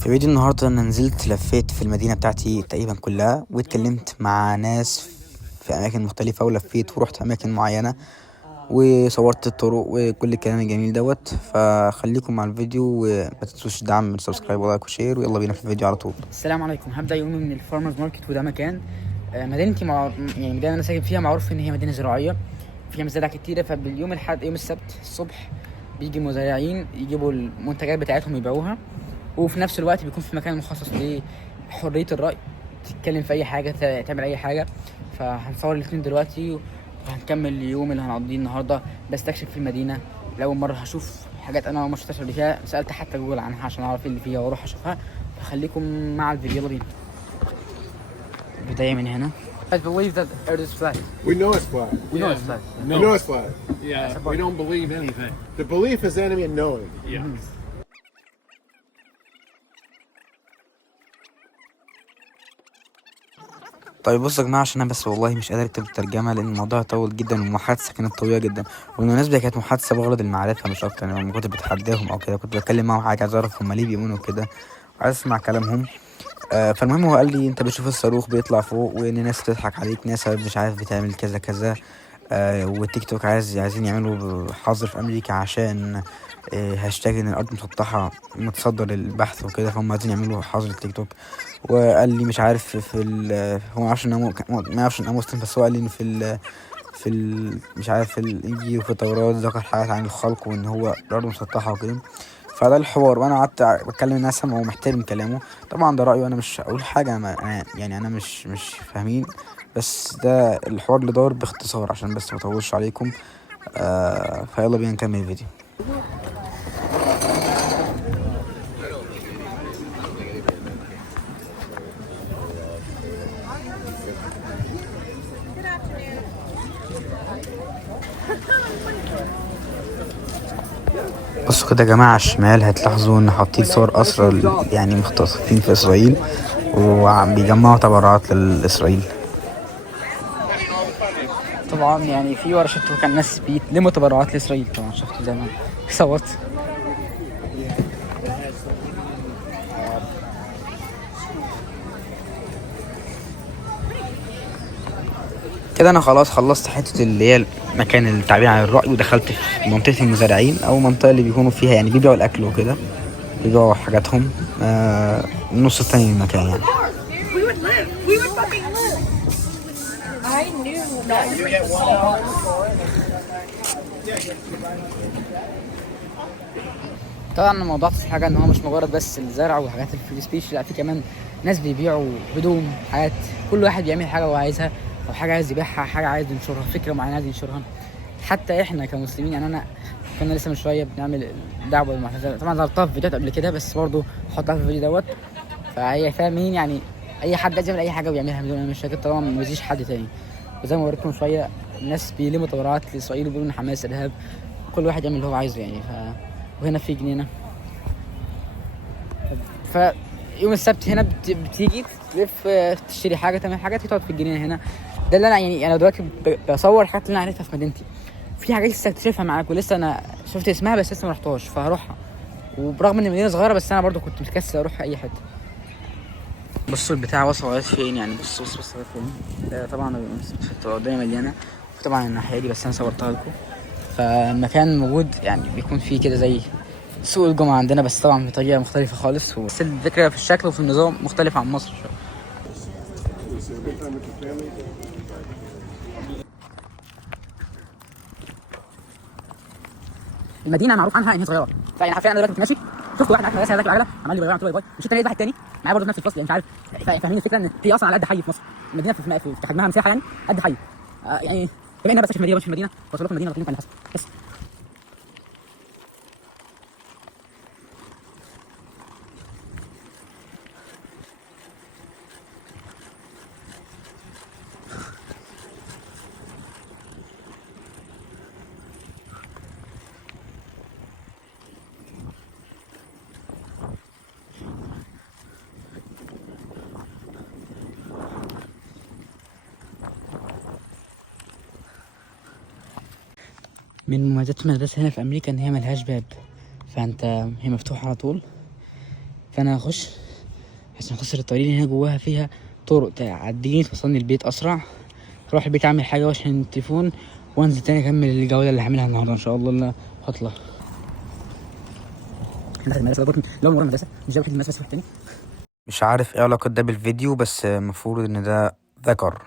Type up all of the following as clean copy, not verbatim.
في فيديو النهاردة أنا نزلت لفيت في المدينة بتاعتي تقريبا كلها واتكلمت مع ناس في أماكن مختلفة ولفيت ورحت أماكن معينة وصورت الطرق وكل الكلام الجميل دوت. فخليكم مع الفيديو وما تنسوش دعم سبسكرايب ولايك وشير، ويلا بينا في الفيديو على طول. السلام عليكم. هبدأ يومي من الفارمرز ماركت، وده مكان مدينتي يعني المدينة أنا ساكن فيها معروف إن هي مدينة زراعية فيها مزارع كتيرة. فباليوم الحد يوم السبت الصبح بيجي مزارعين يجيبوا المنتجات بتاعتهم يبيعوها، وفي نفس الوقت بيكون في مكان مخصص لحرية الرأي، تتكلم في أي حاجة، تعمل أي حاجة. فهنصور الاتنين دلوقتي وهنكمل اليوم اللي هنقضيه النهاردة. بستكشف في المدينة لأول مرة، هشوف حاجات أنا ما شفتهاش قبل كده، سألت حتى جوجل عنها عشان أعرف إيه اللي فيها وأروح أشوفها. فخليكم مع الفيديو، يلا بينا. بداية من هنا. I believe that Earth is flat. We know it's flat. We know it's flat. We know it's flat. Yeah, we don't believe anything. The belief is the enemy of knowing. Yeah. طيب بصوا يا جماعة، عشان أنا بس والله مش قادر أكتب الترجمة لأن الموضوع طول جدا والمحادثة كانت طويلة جدا، وبالمناسبة كانت محادثة بغرض المعرفة مش أكتر. يعني لما كنت بتحداهم أو كده كنت بتكلم معاهم حاجة، عايز أعرف هما ليه بيؤمنوا كده وعايز أسمع كلامهم. فالمهم هو قال لي انت بتشوف الصاروخ بيطلع فوق وان ناس بتضحك عليك، ناس مش عارف بتعمل كذا كذا. والتيك توك عايزين يعملوا حظر في امريكا عشان هاشتاج ان الارض مسطحه متصدر للبحث وكده، فهم عايزين يعملوا حظر التيك توك. وقال لي مش عارف هو ما يعرفش ان ما يعرفش ان انا مسلم، بس هو قال لي ان مش عارف في الانجيل وفي التوراه ذكر حاجات عن الخلق وان هو الارض مسطحه وكده. فده الحوار، وانا قعدت بتكلم الناس سامعه ومحترم كلامه. طبعا ده رايه، انا مش هقول حاجه، انا مش فاهمين، بس ده الحوار اللي دار باختصار عشان بس ما اطولش عليكم. فيلا بينا نكمل الفيديو. بصوا كده يا جماعة، على الشمال هتلاحظوا ان حاطين صور أسرى يعني مختطفين في إسرائيل وبيجمعوا تبرعات لإسرائيل. طبعا يعني في ورا شفت كان ناس بيتلموا تبرعات لإسرائيل، طبعا شفت زي ما صورت. كده انا خلاص خلصت حته اللي هي مكان التعبير عن الرأي، ودخلت في منطقة المزارعين او المنطقة اللي بيكونوا فيها يعني بيبيعوا الاكل وكده، بيبيعوا حاجاتهم. النص التاني من المكان يعني. We would fucking live. I knew that you get one. طبعا انا ما وضحتش حاجه ان هو مش مجرد بس الزرع وحاجات الفري سبيش، لا في كمان ناس بيبيعوا هدوم، حاجات كل واحد بيعمل حاجه هو عايزها، او حاجه عايز يبيعها، حاجه عايز ينشرها، فكره معينه عايز ينشرها. حتى احنا كمسلمين يعني انا كنا لسه من شويه بنعمل دعوه بالمعتزله، طبعا ظهرتها في فيديوهات قبل كده بس برضه هحطها في الفيديو دوت. فهي فاهمين يعني اي حد عايز يعمل اي حاجه ويعملها بدون اي مشاكل طالما ما بيأذيش حد تاني. وزي ما وريتكم شويه الناس بيلموا تبرعات لاسرائيل وبيقولوا ان حماس ارهاب، كل واحد يعمل اللي هو عايزه يعني. وهنا في جنينه، فيوم السبت هنا بتيجي تلف تشتري حاجه، تعمل حاجات، تقعد في الجنينه هنا. ده اللي انا يعني انا دلوقتي بصور الحاجات اللي انا عرفتها في مدينتي. في حاجات لسه اكتشفها معاك ولسه انا شفت اسمها بس لسه ما رحتهاش، فهروحها. وبرغم ان المدينه صغيره بس انا برضو كنت مكسل اروح اي حته. بصوا البتاع وصل لغايه فين يعني، بص لغايه فين. طبعا بتبقى قدامي مليانه، وطبعا الناحيه دي بس انا صورتها لكم. فالمكان موجود يعني بيكون فيه كده زي سوق الجمعة عندنا، بس طبعا بطريقة مختلفة خالص، بس الفكرة في الشكل وفي النظام مختلف عن مصر شوية. المدينة معروف عنها ان هي صغيرة، فيعني حرفيا انا دلوقتي كنت ماشي شفت واحد معاه راكب عجلة عمال لي باي باي باي، وشفت واحد تاني معايا برضه في نفس الفصل، يعني مش عارف فاهمين الفكرة ان هي اصلا على قد حي في مصر. المدينة في حجمها مساحة يعني قد حي. يعني بما انها بس في مدينة مش في مدينة، بوصل لكم المدينة بكلمكم عن اللي حصل بس. من مميزات المدرسة هنا في أمريكا إن هي ملهاش باب، فأنت هي مفتوحة على طول. فانا هخش عشان اخسر الطريق اللي هنا جواها فيها طرق تعديني توصلني البيت اسرع. اروح البيت اعمل حاجه واشحن التليفون وانزل تاني اكمل الجوله اللي هعملها النهارده ان شاء الله اللي هطلع. داخل المدرسه برضه لو ورا المدرسه مش ده المدرسه بس التاني. مش عارف ايه علاقة ده بالفيديو، بس المفروض ان ده ذكر.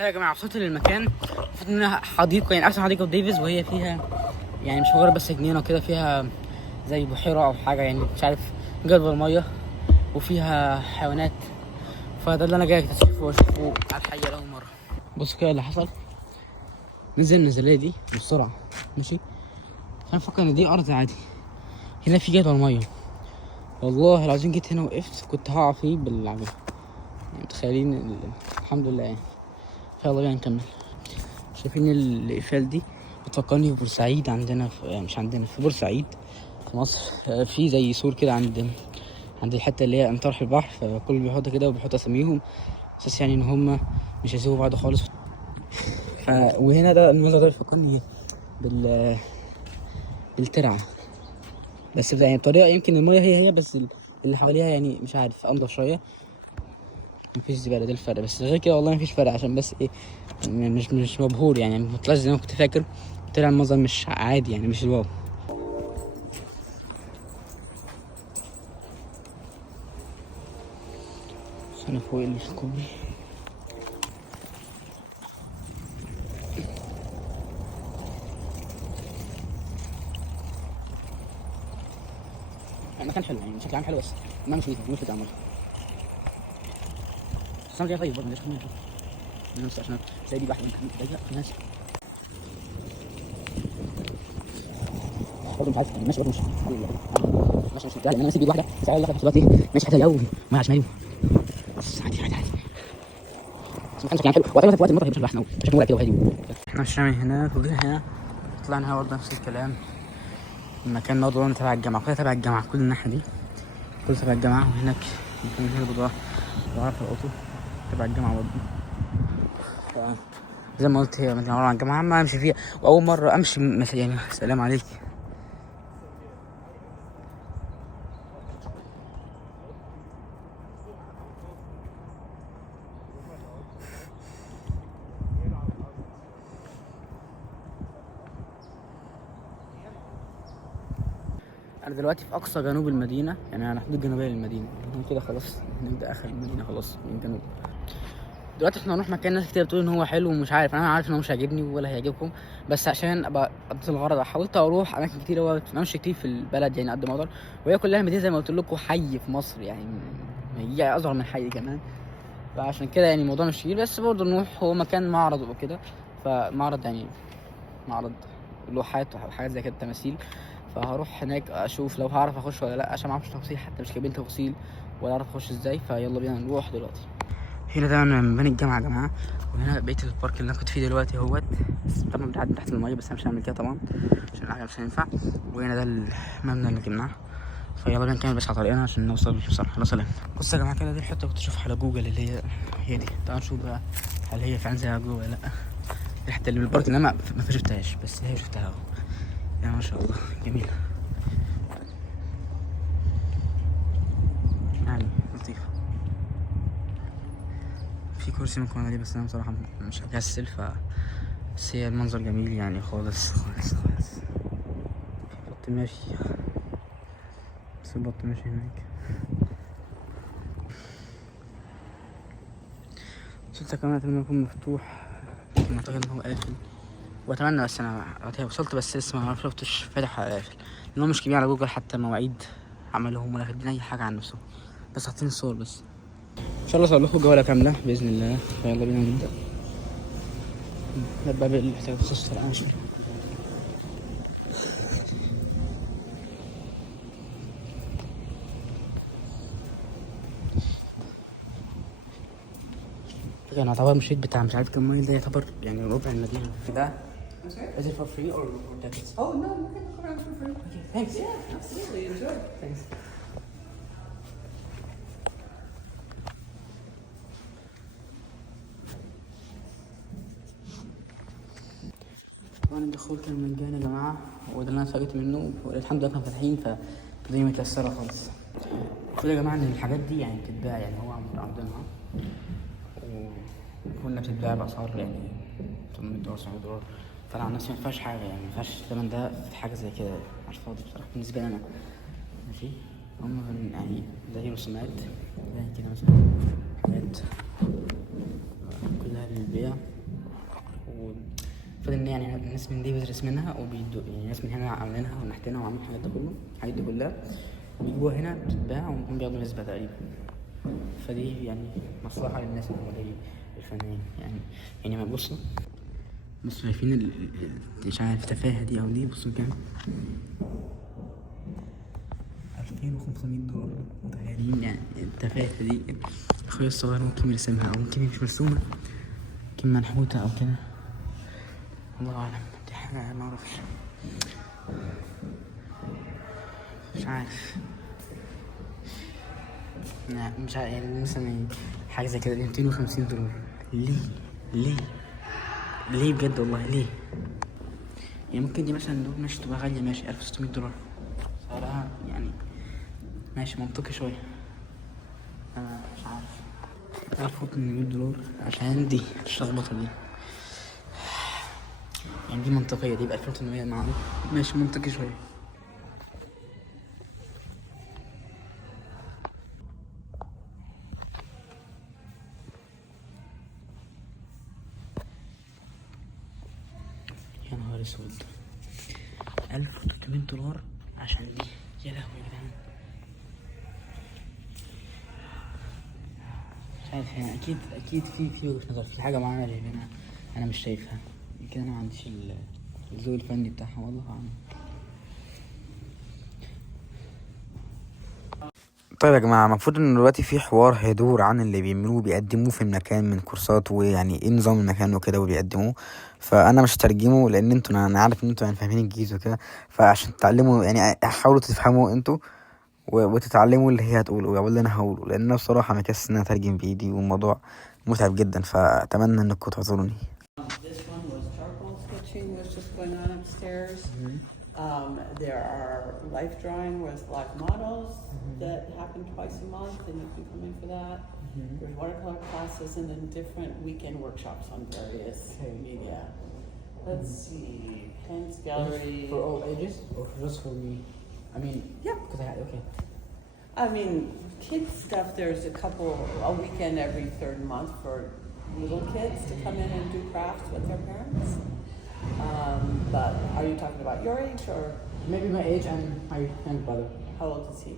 يا جماعه وصلت للمكان. المفروض انها حديقه يعني احسن حديقه في ديفيز، وهي فيها يعني مش مجرد بس جنينه وكده، فيها زي بحيره او حاجه يعني مش عارف جدول ميه وفيها حيوانات. فده اللي انا جاي اكتشفه واشوفه على الحقيقه لاول مره. بص كده اللي حصل، نزل النزليه دي بسرعه ماشي. انا مفكر ان دي ارض عادي، هنا في جدول ميه. والله العظيم جيت هنا وقفت كنت هقع فيه بالعجله يعني متخيلين الحمد لله يعني. يلا بينا نكمل. شايفين الاقفال دي بتفكرني ببورسعيد عندنا في مش عندنا في بورسعيد في مصر. في زي سور كده عند الحته اللي هي انطرح البحر، فكل بيحط كده وبيحط اساميهم اساس يعني ان هم مش هيسيبوا بعض خالص. وهنا ده المنظر ده بيفكرني بالترعه، بس يعني بطريقه يمكن الميه هي بس اللي حواليها يعني مش عارف انضف شويه. مفيش زباله، ده الفرق. بس غير كده والله مفيش فرق، عشان بس ايه مش مبهور يعني مطلعش زي ما كنت فاكر. طلع المنظر مش عادي يعني مش الواو. انا فوق الكوبري. المكان حلو يعني بشكل عام حلو، بس ما مش بتاع مرة. بس انا جاي طيب برضه ليش خلينا نشوف عشان زي دي واحده في ناس برضه مش عارف ماشي برضه ماشي يعني انا اسيب واحده ساعه لك حسابات ايه ماشي حتى لو ما عشان بس عادي بس المكان شكله حلو. وقت في وقت المطر مش احسن مش مولع كده وهادي. احنا مشينا من هناك وجينا هنا طلعنا برضه نفس الكلام. المكان برضه تبع الجامعه، كلها تبع الجامعه، كل الناحيه دي كل تبع الجامعه. وهناك مكان هنا برضه بعرف القطو تبع الجامعه برضه. زي ما قلت هي مدينة عبارة عن جامعة ما امشي فيها، واول مرة امشي مثلا يعني سلام عليك. انا دلوقتي في اقصى جنوب المدينة، يعني على الحدود الجنوبية للمدينة. هنا كده خلاص نبدأ اخر المدينة خلاص من الجنوب. دلوقتي احنا هنروح مكان ناس كتير بتقول ان هو حلو ومش عارف، انا عارف ان هو مش هيعجبني ولا هيعجبكم، بس عشان ابقى قضيت الغرض حاولت اروح اماكن كتير. هو ما امشي كتير في البلد يعني قد ما اقدر، وهي كلها مدينه زي ما قلت لكم حي في مصر يعني هي اصغر من حي كمان. فعشان كده يعني الموضوع مش كبير، بس برضه نروح. هو مكان معرض وكده، فمعرض يعني معرض لوحات وحاجات زي كده تماثيل. فهروح هناك اشوف لو هعرف اخش ولا لا، عشان ما اعرفش تفاصيل حتى مش جايبين تفاصيل ولا اعرف اخش ازاي. فيلا بينا نروح دلوقتي. هنا ده من بين الجامعة يا جماعة، وهنا بقيت البارك اللي انا كنت فيه دلوقتي اهوت. بس طبعا بنعدي تحت المية، بس انا مش هعمل كده طبعا عشان العجلة مش هينفع. وهنا ده المبنى اللي جبناه. فيلا بينا نكمل بس على طريقنا عشان نوصل بسرعة. يلا سلام. بصوا يا جماعة كده دي الحتة كنت اشوفها على جوجل اللي هي دي. تعالوا نشوف بقى هل هي فعلا زي على جوجل ولا لا. الحتة اللي بالبارك اللي انا ما شفتهاش، بس هي شفتها اهو. يا ما شاء الله جميلة يعني لطيفة. في كرسي ممكن عليه، بس انا بصراحة مش هكسل. بس هي المنظر جميل يعني خالص خالص خالص. بط ماشي، بس البط ماشي هناك. وصلت كمان اتمنى يكون مفتوح، لكن اعتقد ان هو قافل. واتمنى بس انا وصلت بس لسه ما شفتش فاتح ولا قافل، لان هو مش كبير على جوجل حتى مواعيد عملهم ولا كاتبين اي حاجة عن نفسهم، بس حاطين الصور بس. ان شاء الله صور لكم جولة كاملة باذن الله. فيلا بينا نبدأ. ده الباب اللي محتاج تخصص الان. انا اعتبر مشيت بتاع مش عارف كم مايل، ده يعتبر يعني ربع المدينة في ده. Is it for free or tickets? Oh no, you can look around for free. Okay, thanks. Yeah, absolutely. Enjoy. Thanks. طبعا الدخول كان مجاني يا جماعة، وده اللي انا اتفاجئت منه. والحمد لله كانوا فاتحين، فالدنيا متيسرة خالص. المفروض يا جماعه ان الحاجات دي يعني بتتباع، يعني هو عندنا وكنا بتتباع باسعار يعني $800 $700. فانا عن نفسي ما ينفعش حاجه، يعني ما ينفعش الثمن ده في حاجه زي كده على الفاضي بصراحه بالنسبه لي انا. ماشي، هم يعني زي رسومات يعني كده مثلا، حاجات كلها للبيع. وفضل ان يعني الناس من دي بتدرس منها وبيدوا، يعني ناس من هنا عاملينها ونحتينها وعاملين الحاجات دي كله، الحاجات دي كلها بيجيبوها هنا بتتباع وهم بياخدوا نسبة تقريبا. فدي يعني مصلحة للناس الموالية الفنيين يعني ما بصوا شايفين مش عارف التفاهة دي او دي، بصوا كام $2500. متخيلين يعني التفاهة دي؟ اخويا الصغير ممكن يرسمها او ممكن مش مرسومة، ممكن منحوتة او كده، الله اعلم. دي حاجة ما اعرفش، مش عارف. لا مش عارف يعني مثلا حاجة زي كده $250. ليه بجد والله ليه؟ يعني ممكن دي مثلا دول ماشي تبقى غالية، ماشي $1600 سعرها يعني ماشي منطقي شوية. أنا مش عارف $1800 عشان دي الشخبطة دي، يعني دي منطقية، دي ب2800 معروف، ماشي منطقي شوية. يا نهار اسود، $1300 عشان دي، يا لهوي يا جدعان. مش عارف يعني اكيد في وجهة نظر، في حاجة معينة اللي انا مش شايفها، يمكن انا ما عنديش الذوق الفني بتاعها، والله اعلم. طيب يا جماعة، المفروض ان دلوقتي في حوار هيدور عن اللي بيعملوه بيقدموه في المكان من كورسات، ويعني ايه نظام المكان وكده وبيقدموه. فانا مش هترجمه لان انتوا، انا عارف ان انتوا يعني فاهمين الانجليزي وكده، فعشان تتعلموا يعني حاولوا تفهموا انتوا وتتعلموا اللي هي هتقوله او اللي انا هقوله، لان انا بصراحة مكسل ان انا اترجم بايدي والموضوع متعب جدا، فاتمنى انكم تعذروني. This one was charcoal sketching was just going on upstairs. There are life drawing with live models that happen twice a month, and you can come in for that. There's watercolor classes and then different weekend workshops on various media. Let's see, Penn's Gallery. For all ages or just for me? I mean, Yeah. Okay. I mean, kids stuff, there's a weekend every third month for little kids to come in and do crafts with their parents. But are you talking about your age or Maybe my age and my younger brother. how old is he?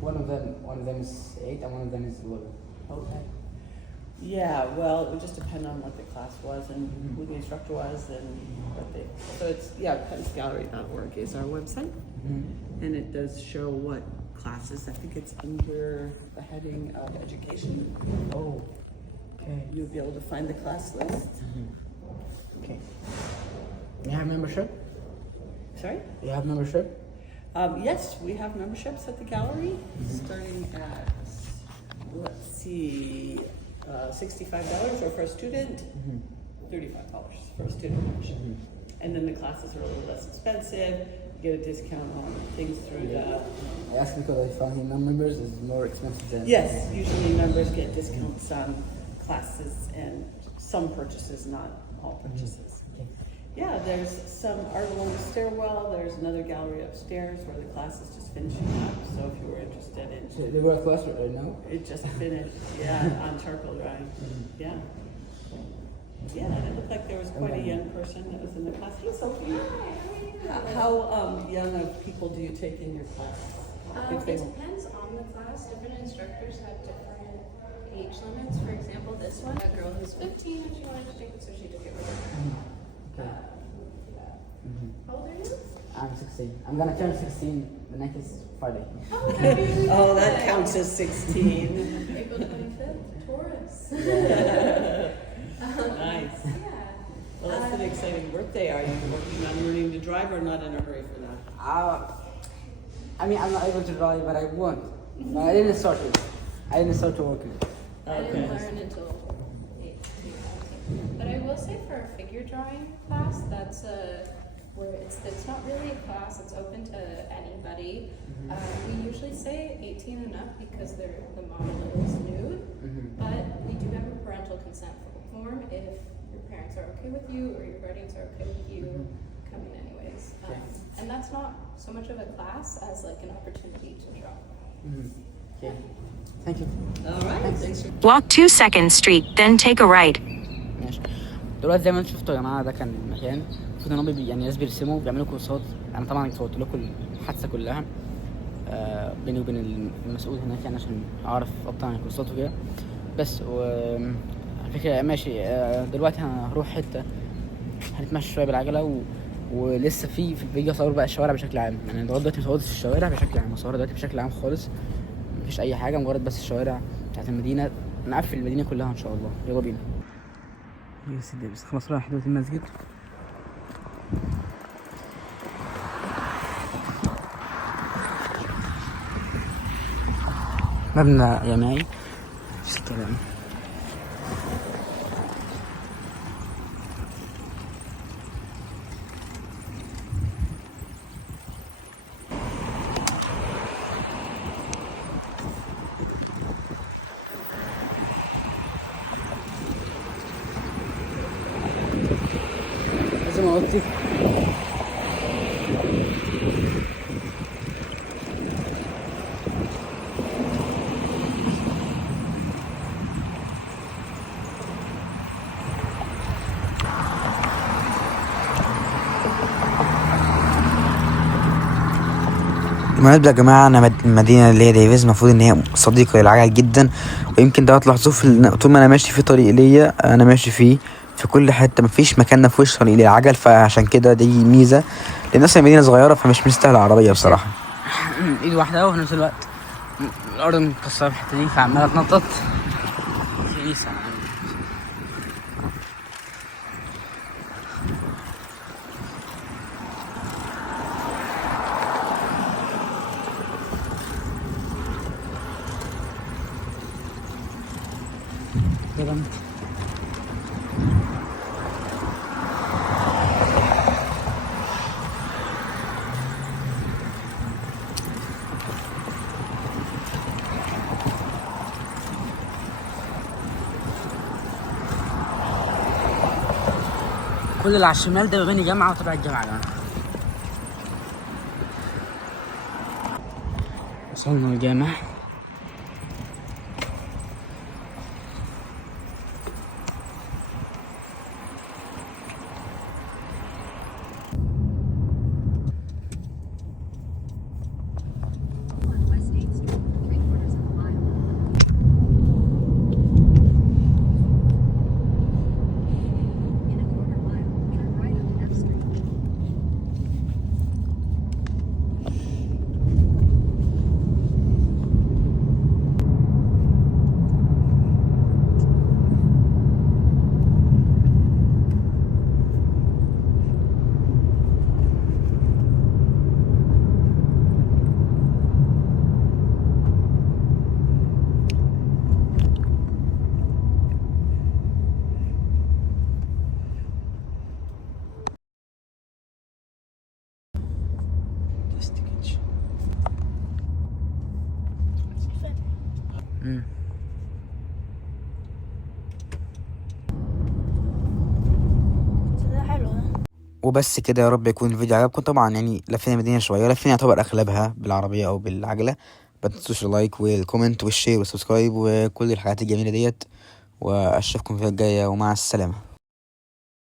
One of them is 8 and one of them is 11. Okay. Yeah, well, it would just depend on what the class was and who the instructor was and what they. So it's PennsGallery.org is our website, and it does show what classes. I think it's under the heading of education. Oh, okay. You'll be able to find the class list. Okay. You have membership? Sorry. You have membership? Yes, we have memberships at the gallery, starting at, let's see, $65 or for a student, $35 for a student membership. And then the classes are a little less expensive. You get a discount on things through the. I ask because I found non-members is more expensive than. Yes, usually members get discounts on classes and some purchases, not all purchases. Okay. Yeah, there's some art along the stairwell. There's another gallery upstairs where the class is just finishing up. So if you were interested in, So they were class right now? it just finished, yeah, on charcoal drawing. Yeah. Yeah, and it looked like there was quite a young person that was in the class. Hey, Sophie. How young of people do you take in your class? It depends on the class. Different instructors have different age limits. For example, this one, a girl who's 15 and she wanted to take it, so she took it with her. Okay. How old are you? I'm 16. I'm gonna turn 16 the next Friday. Oh, happy Oh, that counts as 16. April 25th, Taurus. Nice. Yeah. Well, that's an exciting birthday. Are you working on learning to drive or not in a hurry for that? I mean, I'm not able to drive, but I want. But I didn't start it. I didn't start to work it. I didn't learn until 8. But I will say for a figure drawing class, that's a where it's not really a class, it's open to anybody. We usually say 18 and up because the model is nude, but we do have a parental consent form if your parents are okay with you or your guardians are okay with you coming anyways. And that's not so much of a class as like an opportunity to draw. Okay. Thank you. All right, thanks for Walk 2 2nd Street, then take a right. ماشي. دلوقتي زي ما انتم شفتوا يا جماعه ده كان المكان. المفروض ان هم يعني ناس بيرسموا بيعملوا كورسات. انا طبعا صورت لكم الحادثه كلها بيني وبين المسؤول هناك يعني عشان اعرف اقطع عن الكورسات وكده. بس على فكره ماشي. دلوقتي هنروح حته هنتمشى شويه بالعجله ولسه في الفيديو اصور بقى الشوارع بشكل عام. يعني لغايه دلوقتي مصورتش الشوارع بشكل عام، مصورها دلوقتي بشكل عام خالص، مفيش اي حاجه، مجرد بس الشوارع بتاعت المدينه. نقفل المدينه كلها ان شاء الله. يلا بينا يا سيدي. بس خلاص رايح دلوقتي المسجد. مبنى جماعي مفيش الكلام. لازم اوطي. بالمناسبة يا جماعة أنا المدينة اللي هي ديفيز المفروض إن هي صديقة للعجل جدا، ويمكن ده تلاحظوه طول ما أنا ماشي في طريق ليا أنا ماشي فيه في كل حتة، مفيش مكان مفيهوش طريق للعجل. فعشان كده دي ميزة لأن أصلا المدينة صغيرة فمش مستاهلة عربية بصراحة. ايد واحده وفي نفس الوقت الارض متكسره في الحته دي فعماله تنطط. كنيسه كده. كل اللي على الشمال ده مباني جامعة وتبع الجامعة ده. وصلنا الجامع. وبس كده. يا رب يكون الفيديو عجبكم. طبعا يعني لفينا المدينة شوية، لفينا يعتبر أغلبها بالعربية أو بالعجلة. متنسوش اللايك والكومنت والشير والسبسكرايب وكل الحاجات الجميلة ديت، وأشوفكم في الفيديو الجاية ومع السلامة.